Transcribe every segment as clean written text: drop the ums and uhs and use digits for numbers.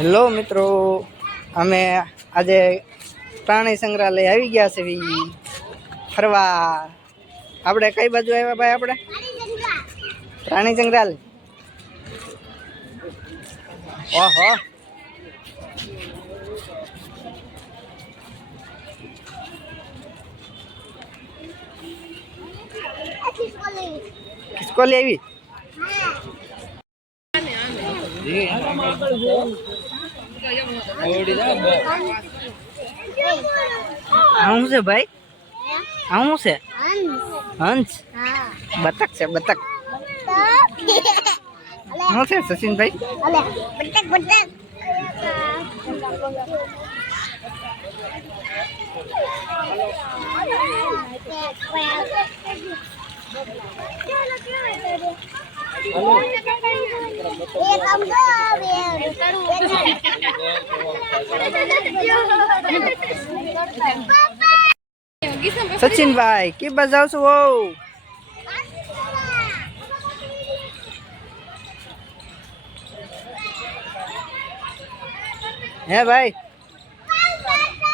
Hello મિત્રો, અમે આજે પ્રાણી સંગ્રહાલય આવી ગયા છે ફરવા. આપણે કઈ બાજુ આવ્યા ભાઈ? આપણે પ્રાણી સંગ્રહાલય. ઓહો, ખિસકોલી આવી. આવું છે ભાઈ? આવું છે હંસ? બતક છે બતક. શું છે સચિનભાઈ? સચિનભાઈ કે બજાવ છો? હે ભાઈ,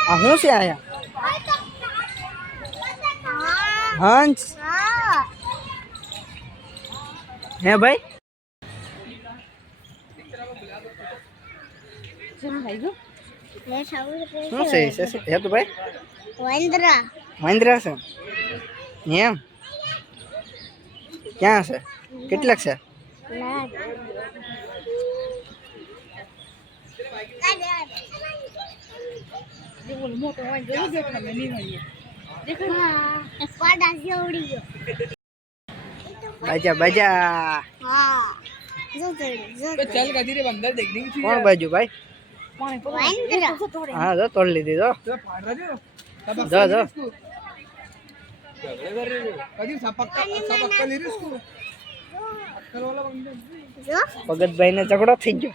આ શું છે આયા? હંસ હે ભાઈ? શું છે હે તો ભાઈ? વાંદરા છે એમ? ક્યાં છે? કેટલાક છે? બાજા બાજા. કોણ બાજુ ભાઈ? હા જો તોડ લીધી. જો જો ભગતભાઈ ને ઝઘડો થઈ ગયો.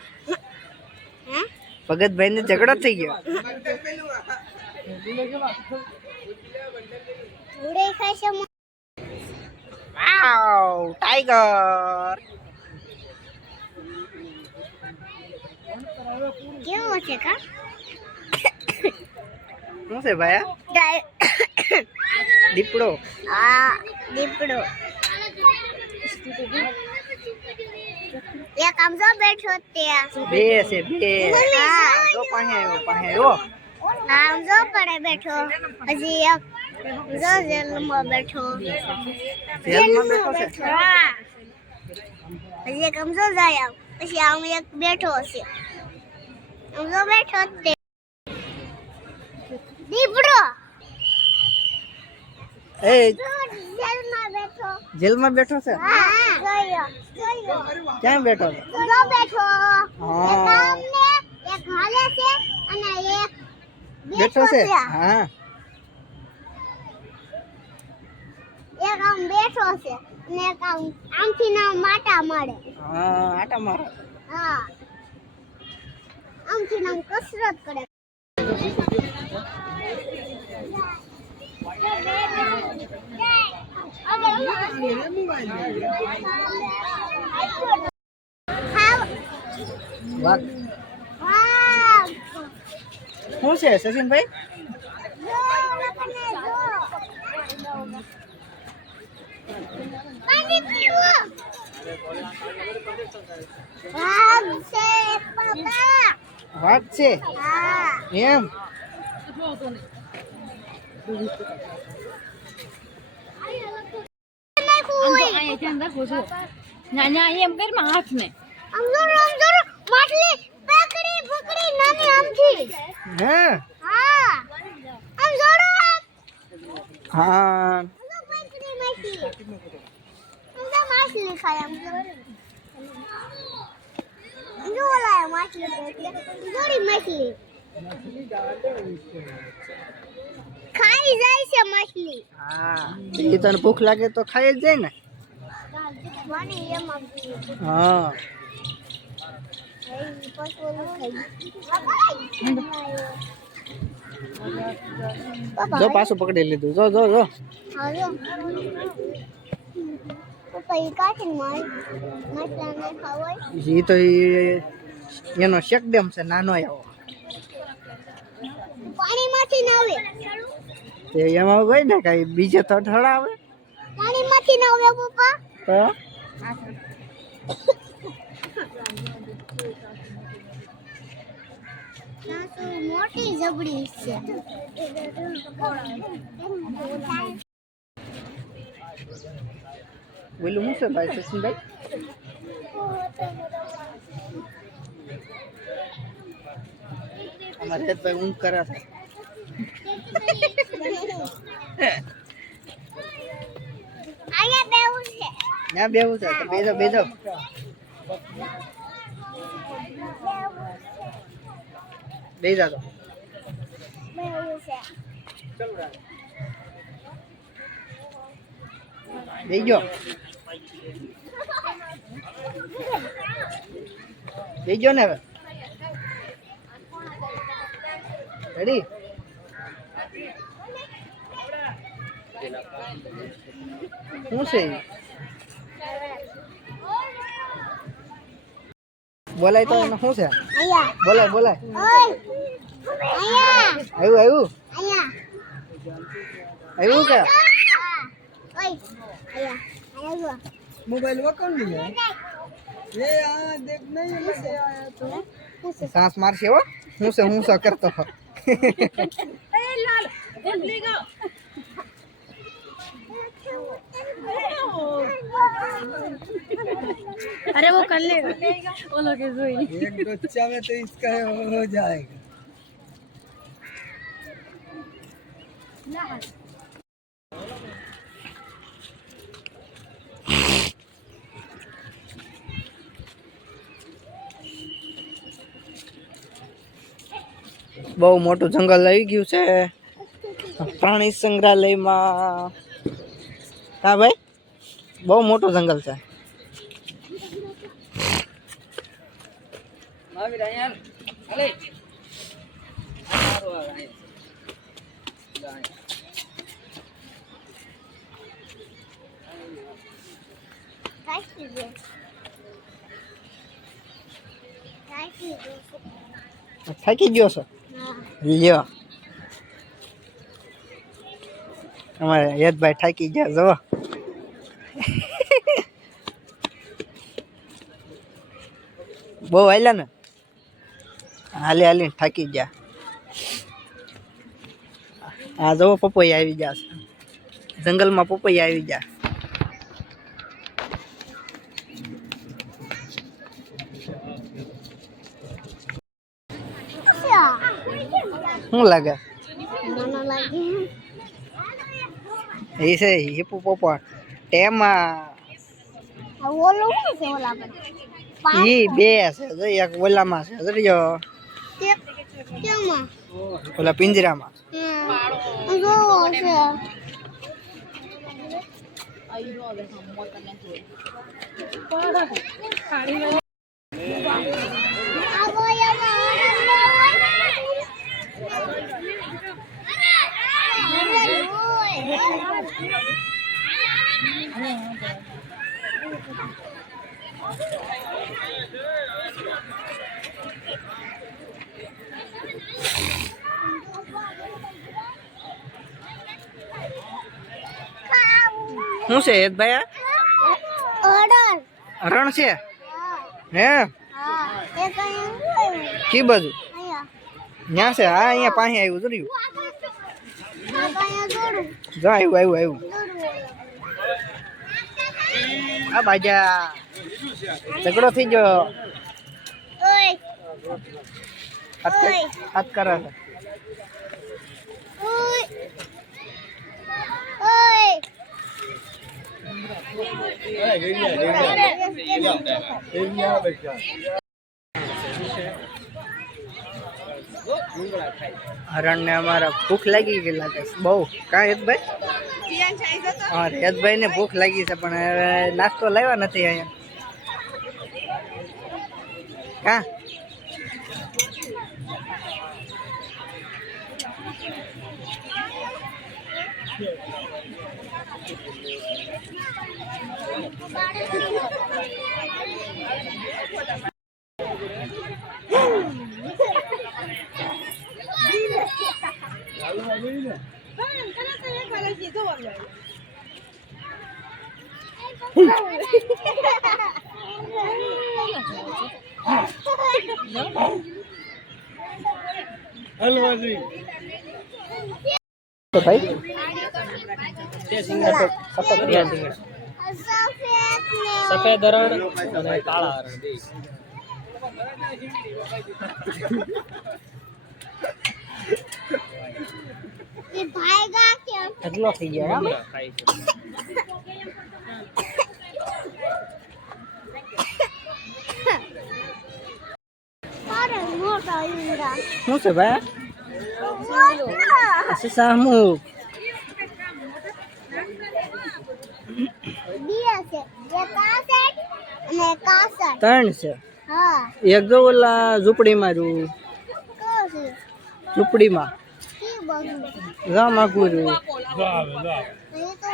ભગતભાઈ ને ઝઘડો થઈ ગયો. ટાઈગર કેવો છે કા? શું છે ભાઈ? દીપડો. હા દીપડો. એક આમ જો બેઠો ત્યાં. બે છે બે. જો પાસે આવ્યો. આમ જો પડે બેઠો. હજી એક જો જેલમાં બેઠો. જેલમાં બેઠો છે? હા. હજી એક આમ જો જાય. પછી આમ એક બેઠો છે. આમ જો બેઠો તે દીપડો. એ જેલમાં બેઠો છે? ક્યાં બેઠો છે? બેઠો છે. હા એક આમ બેઠો છે અને એક આમથી ના માટા મારે. હા આટા મારે. હા આમથી નામ કસરત કરે. શું છે સચિનભાઈ? વાઘ છે એમ? એમ કરી હાથ ને હા માછલી ખાય ખાઈ જાય છે માછલી. હા એ તને ભૂખ લાગે તો ખાઈ જ જાય ને. હા જો પાછું પકડી લીધું. જો જો જો એ તો એનો શેક ડેમ છે નાનો એવો. પાણીમાંથી ના આવે. તે એમાં હોય ને કઈ બીજે તો ઠળા આવે. પાણીમાંથી ના આવે પપ્પા. તો મોટી જબડી છે. ઓલું શું છે ભાઈ સચિનભાઈ? અમારે હેતભાઈ ઊંઘ કરે છે. અહીંયા બેવું છે. ત્યાં બેવું છે તો બેજો બેજો. બેજા તો બેવું છે. બેજો બેજો ને હવે. રેડી? શું છે બોલાય તો એને શું છે? અહીંયા. બોલાય બોલાય. ઓય. અહીંયા. આવ્યું આવ્યું અહીંયા. આવ્યું કે ઓય. અહીંયા. અહીંયા. મોબાઈલ વકોન લી એ આ દેખ નહીં લગે આયા તો સાંસ મારશે હો. હું છે કરતો. ए लाल जल्दी गो अरे वो कर लेगा वो लोग जोई एक बच्चा में तो इसका हो जाएगा. બહુ મોટું જંગલ આવી ગયું છે પ્રાણી સંગ્રહાલયમાં. હા ભાઈ બહુ મોટું જંગલ છે. થાકી ગયો છો? લ્યો અમારે યદભાઈ થાકી ગયા જો. બહુ હાલ્યા ને હાલે હાલીને થાકી ગયા. હા જો પપૈયા આવી ગયા છે જંગલમાં. પપૈયા આવી ગયા. શું લાગે? નાના લાગે. એ છે હિપ્પોપોટેમસ. ઓલો શું છે ઓલા પર? ઈ બે છે જો એક ઓલામાં છે જો કેમાં? ઓલા પિંજરામાં. જો છે. શું છે હેતભાઈ? રણ છે હે? કી બાજુ? ત્યાં છે. હા અહીંયા પાસે આવ્યું જોયું. જો આવ્યું. આ બાજા ઝઘડો થઈ ગયો. હાથ કરે છે. હરણ ને અમારા ભૂખ લાગી ગઈ લાગે છે બહુ. કા હેતભાઈ? હા હેતભાઈ ને ભૂખ લાગી છે પણ હવે નાસ્તો લાવ્યા નથી અહીંયા. કા તો ભાઈ સફેદ હરણ અને કાળા હરણ બે ये भाईगा क्या કેટલો થઈ ગયો હા ખાય છે अरे मोटा इंद्रा શું છે ભાઈ मोटा સામુ दिया से ये कासेट ने कासेट ત્રણ છે हां એક જો ઓલા ઝૂંપડીમાં રહ્યું कोसी ઝૂંપડીમાં की बाजू ગામ આખું રહ્યું ये तो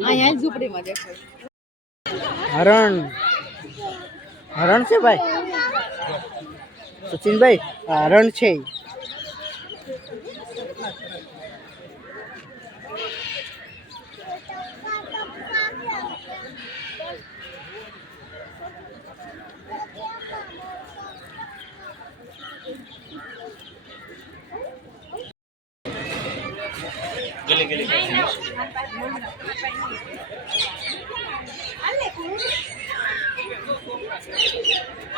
અહીંયા ઝૂંપડીમાં દેખાય હરણ હરણ છે ભાઈ સચિનભાઈ આ હરણ છે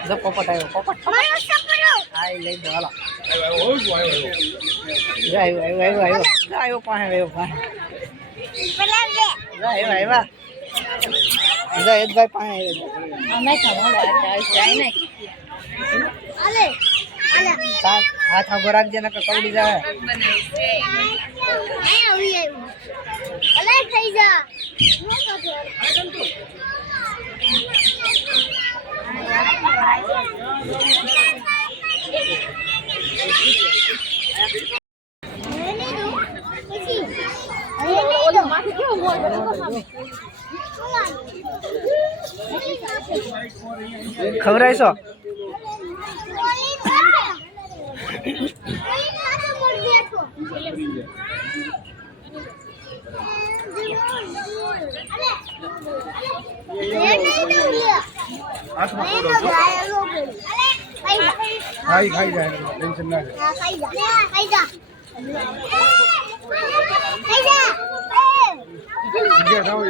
જો પોપટ આવ્યો પોપટ मारो सपरो આઈ લઈ દો હાલો આવ્યો આવ્યો આવ્યો આવ્યો પાસે આવ્યો પાસે पहले ले આવ્યો હેદભાઈ પાસે આવ્યો અમે ખાવા જાય ને अरे अरे હાથ આગો રાખજે નકર કવડી જાય नहीं अभी अरे થઈ જા ખવરાઈશો ખાઈ જાય ટેન્શન ના લે જગ્યા થાવ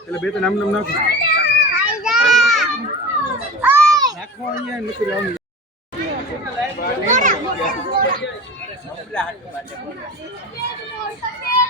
એટલે બે તો નામ નાખો નાખો અહીંયા નથી લાવવાનું Hey!